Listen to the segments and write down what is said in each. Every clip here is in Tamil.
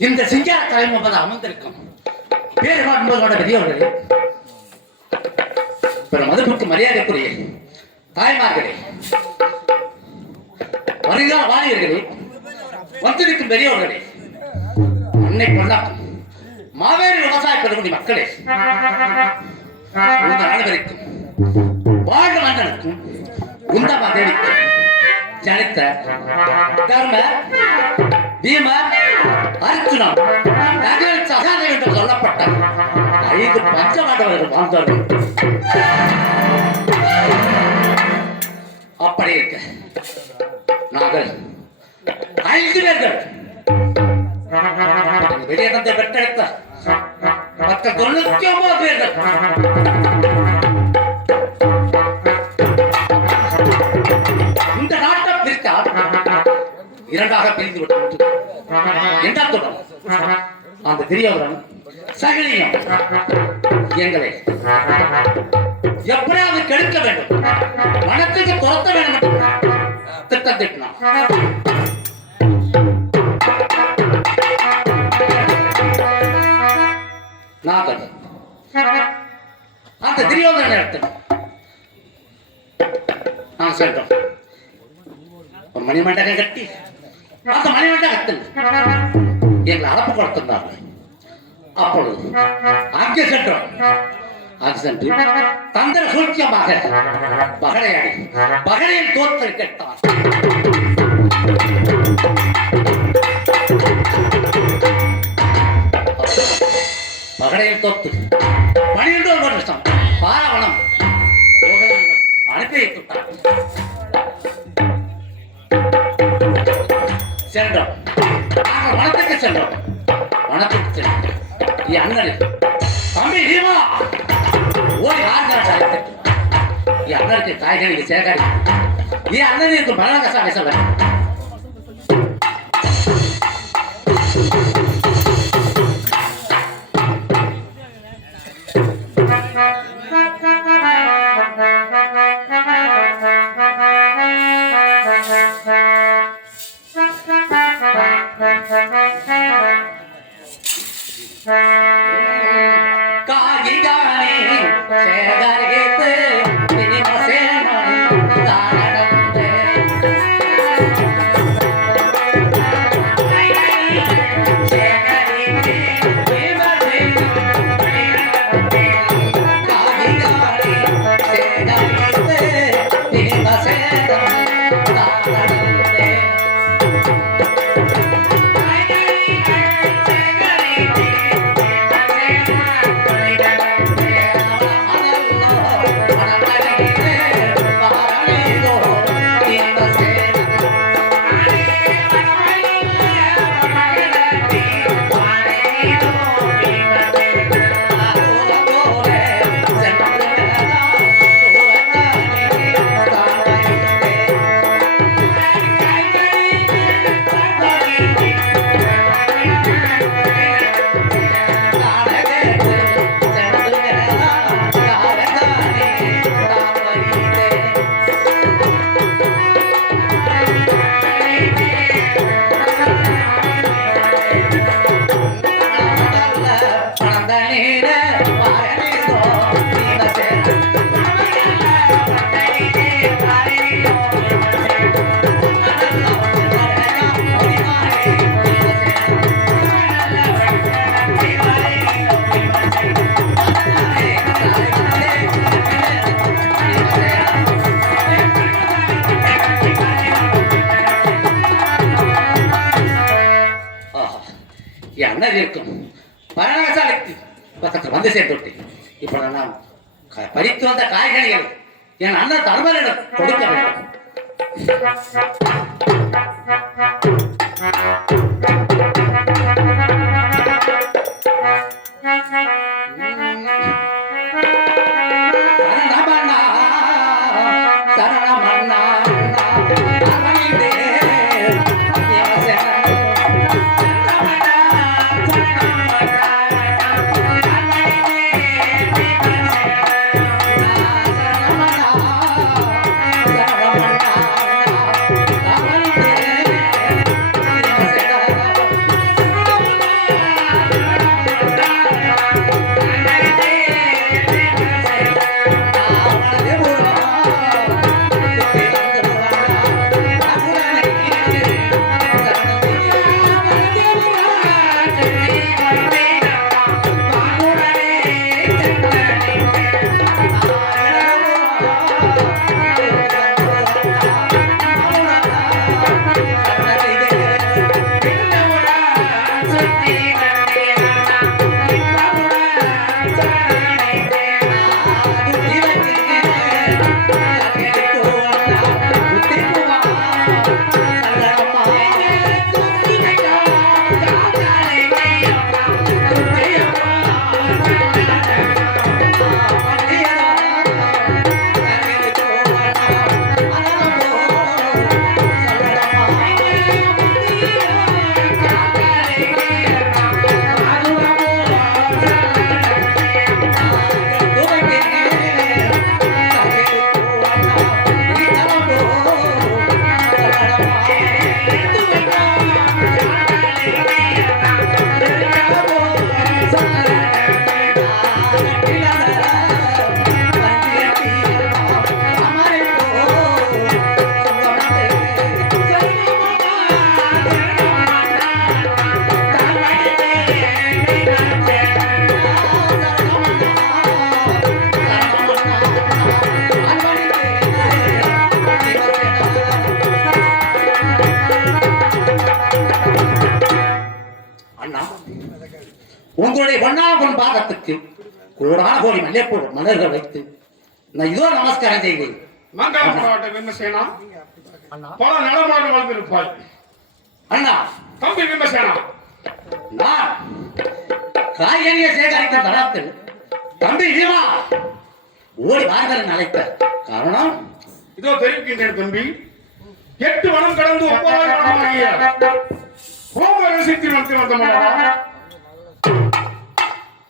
இந்த சிங்கார தலைமுறை அமர்ந்திருக்கும். பேர் காட்டும்போதோட பெரியவர்களே பிற மதிப்புக்கு மரியாதைக்குரிய தாய்மார்களே வருகிற வாரியர்களே வந்திருக்கும் பெரியவர்களே அன்னை கொண்டாட்டம் மாவேரி விவசாய பெருங்குடி மக்களே உங்கள் அனைவருக்கும் வாழ்க மன்னனுக்கும் உந்த மகனுக்கும் ஜனித்த தர்ம பீம அர்ஜுனம் நகல் சகாதேவ் என்று சொல்லப்பட்ட ஐந்து பஞ்சமாண்டவர்கள் வாழ்ந்தார்கள் அப்படி இருக்க. நாங்கள் ஐந்து பேர்கள். வெளியே பெற்றெடுத்த மற்ற தொண்ணூத்தி ஒன்பது பேர்கள். இந்த நாட்டை பிரித்தால் இரண்டாக பிரிந்து விட்டு என்ன தொடர் அந்த பெரியவரன் சகலியம் எங்களை எப்படியாவது கெடுக்க வேண்டும். வனத்துக்கு துரத்த வேண்டும். திட்டம் திட்டினான் நாங்கள் அந்த துரியோதன இடத்தில் நான் சென்றோம் ஒரு மணிமண்டகம் கட்டி. அந்த மணிமண்டகத்தில் எங்களை அளப்பு கொடுத்திருந்தார்கள் அப்பொழுது அங்கே சென்றோம் அங்கு சென்று தந்திர சூழ்ச்சியமாக பகடையாடி பகடையில் தோற்று கேட்டான் பகடையில் தோத்து பனிரெண்டு வருஷம் பாராவணம். அனுப்பி சென்றோம். நாங்கள் வனத்துக்கு சென்றோம். வனத்துக்கு சென்றோம். என் அண்ணன் தம்பி நீமா! ஓடி ஆறுதல் என் அண்ணனுக்கு காய்கறி சேகரி என் அண்ணனுக்கு மரணகசாலை சொல்ல. என் அண்ணன் தர்மரிடம் கொடுக்க வேண்டும். உங்களுடைய பொன்னான பொன் பாதத்துக்கு கோடான கோடி மல்லிகைப்பூ மலர்கள் வைத்து நான் இதோ நமஸ்காரம் செய்கிறேன் மங்கள மாவட்ட விமர்சனா பல நலமாடு வளர்ந்திருப்பாய். அண்ணா. தம்பி விமர்சனா நான் காய்கறியை சேகரித்த தளத்தில் தம்பி வீமா. ஓடி வார்கள் அழைத்த காரணம்? இதோ தெரிவிக்கின்றேன் தம்பி. எட்டு வனம் கடந்து ஒன்பதாவது சித்தி ஹோம நடத்தி வந்தோம்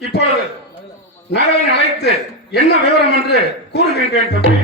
இப்பொழுது நகரை அழைத்து என்ன விவரம் என்று கூறுகின்றேன் தம்பி.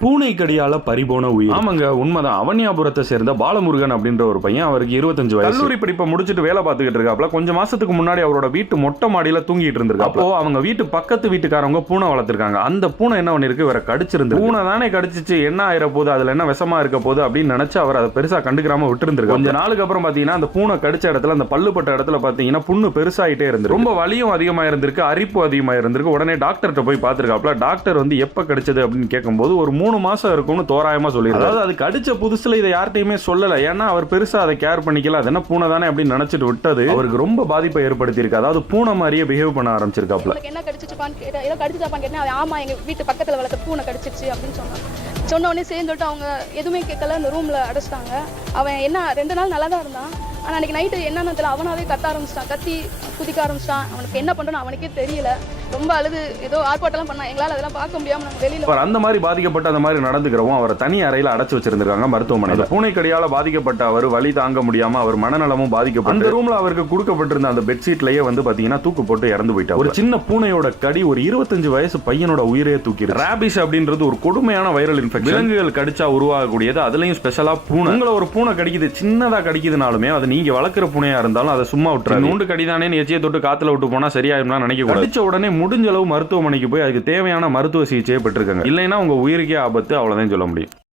பூனை கடியால பறிபோன உயிர். ஆமாங்க உண்மைதான். அவனியாபுரத்தை சேர்ந்த பாலமுருகன் அப்படின்ற ஒரு பையன் அவருக்கு இருபத்தஞ்சு வயசு. கல்லூரி படிப்பை முடிச்சுட்டு வேலை பார்த்துக்கிட்டு இருக்காப்ல. கொஞ்சம் மாசத்துக்கு முன்னாடி அவரோட வீட்டு மொட்டை மாடியில தூங்கிட்டு இருந்திருக்கு அப்போ அவங்க வீட்டு பக்கத்து வீட்டுக்காரங்க பூனை வளர்த்திருக்காங்க. அந்த பூனை என்ன பண்ணிருக்கு? இவரை கடிச்சிருந்து பூனை தானே கடிச்சிச்சு. என்ன ஆயிர போகுது? அதுல என்ன விஷமா இருக்க போகுது? அப்படின்னு நினைச்சு அவர் அதை பெருசா கண்டுக்கிறாம விட்டுருந்திருக்கு கொஞ்ச நாளுக்கு அப்புறம் பாத்தீங்கன்னா அந்த பூனை கடிச்ச இடத்துல அந்த பல்லுப்பட்ட இடத்துல பாத்தீங்கன்னா புண்ணு பெருசாயிட்டே இருந்து ரொம்ப வலியும் அதிகமா இருந்திருக்கு. அரிப்பு அதிகமா இருந்திருக்கு. உடனே டாக்டர்கிட்ட போய் பார்த்திருக்காப்ல. டாக்டர் வந்து எப்ப கடிச்சது அப்படின்னு கேட்கும்போது ஒரு மூணு மாசம் இருக்கும்னு தோராயமா சொல்லியிருக்காரு அதாவது அது கடிச்ச புதுசுல இதை யார்ட்டையுமே சொல்லல. ஏன்னா அவர் பெருசா அதை கேர் பண்ணிக்கல. அது என்ன பூனை தானே அப்படின்னு நினைச்சிட்டு விட்டது. அவருக்கு ரொம்ப பாதிப்பை ஏற்படுத்தியிருக்கு. அதாவது பூனை மாதிரியே பிஹேவ் பண்ண ஆரம்பிச்சிருக்காப்ல உங்களுக்கு என்ன கடிச்சிச்சுப்பான்னு கேட்டேன் ஏதோ கடிச்சிச்சாப்பான்னு கேட்டேன் அவன் ஆமா எங்க வீட்டு பக்கத்துல வளர்த்த பூனை கடிச்சிருச்சு அப்படின்னு சொன்னான் சொன்ன உடனே சேர்ந்துட்டு அவங்க எதுவுமே கேட்கல. அந்த ரூம்ல அடைச்சிட்டாங்க. அவன் என்ன ரெண்டு நாள் நல்லா தான் இருந்தான். ஆனா அன்னைக்கு நைட்டு என்னன்னு தெரியல. அவனாவே கத்த ஆரம்பிச்சிட்டான். கத்தி குதிக்க ஆரம்பிச்சிட்டான். அவனுக்கு என்ன பண்றோன்னு அவனுக்கே தெரியல. ரொம்ப அழுது. ஏதோ ஆர்ப்பாட்டம்லாம் பண்ணான் எங்களால அதெல்லாம் பார்க்க முடியாம நாங்க வெளியில அவர் அந்த மாதிரி பாதிக்கப்பட்டு அந்த மாதிரி நடந்துக்கிறவும் அவரை தனி அறையில அடைச்சு வச்சிருந்திருக்காங்க மருத்துவமனையில. பூனைக்கடியால பாதிக்கப்பட்ட அவர் வலி தாங்க முடியாம அவர் மனநலமும் பாதிக்கப்பட்டு அந்த ரூம்ல அவருக்கு கொடுக்கப்பட்டிருந்த அந்த பெட்ஷீட்லயே வந்து பாத்தீங்கன்னா தூக்கு போட்டு இறந்து போயிட்டார். ஒரு சின்ன பூனையோட கடி ஒரு இருபத்தஞ்சு வயசு பையனோட உயிரையே தூக்கி ராபிஸ் அப்படின்றது ஒரு கொடுமையான வைரல் இன்ஃபெக்ஷன் விலங்குகள் கடிச்சா உருவாகக்கூடியது அதுலயும் ஸ்பெஷலா பூனை. உங்களை ஒரு பூனை கடிக்குது சின்னதா கடிக்குதுனாலுமே அது நீங்க வளர்க்குற பூனையா இருந்தாலும் அதை சும்மா விட்டுரு நூண்டு கடிதானே எச்சியை தொட்டு காத்துல விட்டு போனா சரியாயிரும்னா நினைக்க கூடாது கடிச்ச உடனே முடிஞ்ச அளவு மருத்துவமனைக்கு போய் அதுக்கு தேவையான மருத்துவ சிகிச்சையை பெற்றிருக்காங்க. இல்லைன்னா உங்க உயிருக்கே ஆபத்து அவ்வளவுதான் சொல்ல முடியும்.